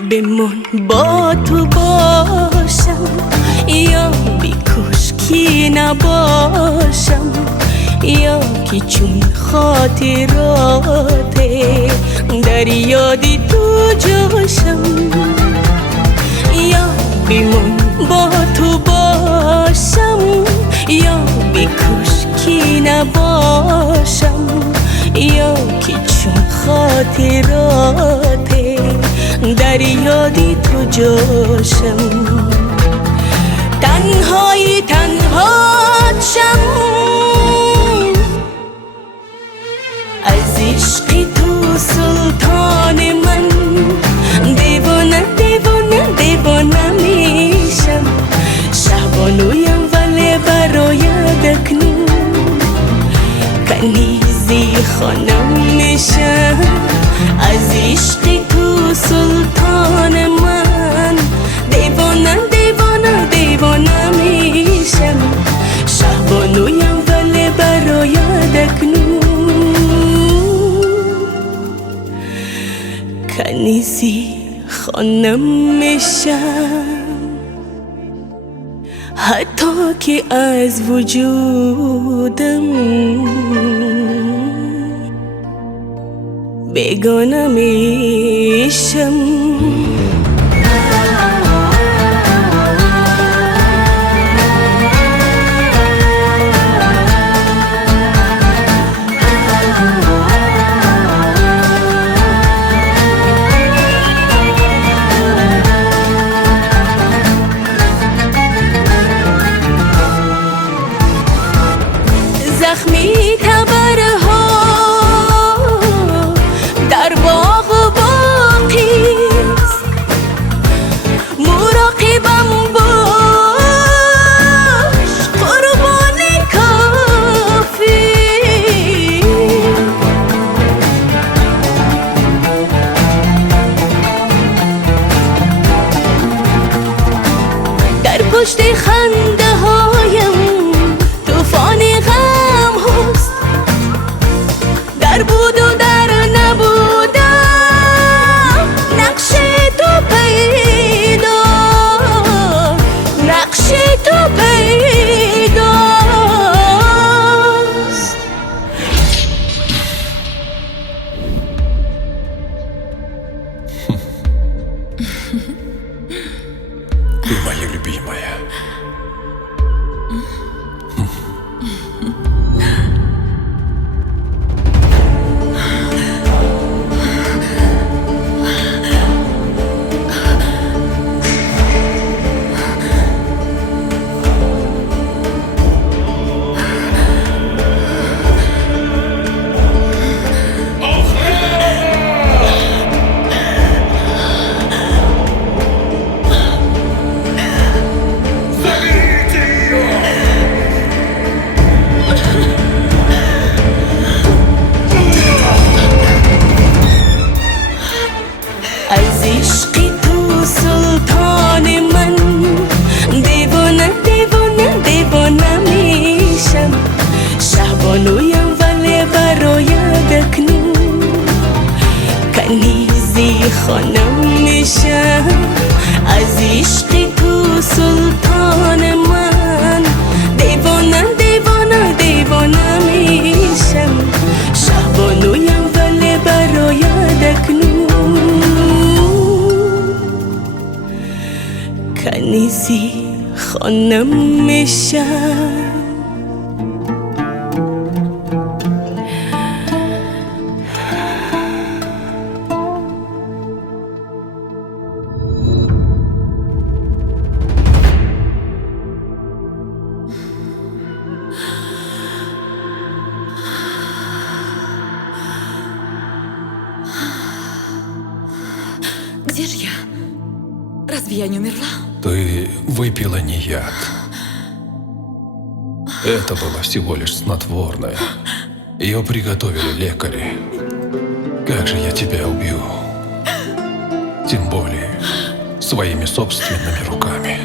بمون با تو باشم یا بی کشکی نباشم، یا که چون خاطرات در یادی تو جاشم، یا بمون با تو باشم یا بی کشکی نباشم، یا که چون خاطرات در یادی تو جاشم. تنهایی تنهات شم از عشق تو سلطان من، دیوانه دیوانه دیوانه میشم، شبانویم ولی برایت اکنون کنیزی خانم میشم. از عشق تو سلطان من، دیوانه دیوانه دیوانه میشم، شبانویم ولی برایت اکنون کنیزی خانم میشم. حتی که از وجودم بیگانه میشم. زخمی تبرها در باغ باقیست، مراقبم باش قربان کافی. در پشت خنده هایم طوفان غم هست، در بود و در نبودم نقش تو پیدا، نقش تو پیداست. Ты моя любимая. از عشق تو سلطان من، دیوانه دیوانه دیوانه میشم، شبانویم ولی برایت اکنون کنیزی خانم میشم. از عشق تو سلطان من، دیوانه دیوانه دیوانه میشم، شبانویم ولی برایت اکنون کنیزی خانم میشم. Где же я? Разве я не умерла? Ты выпила не яд. Это было всего лишь снотворное. Ее приготовили лекари. Как же я тебя убью? Тем более своими собственными руками.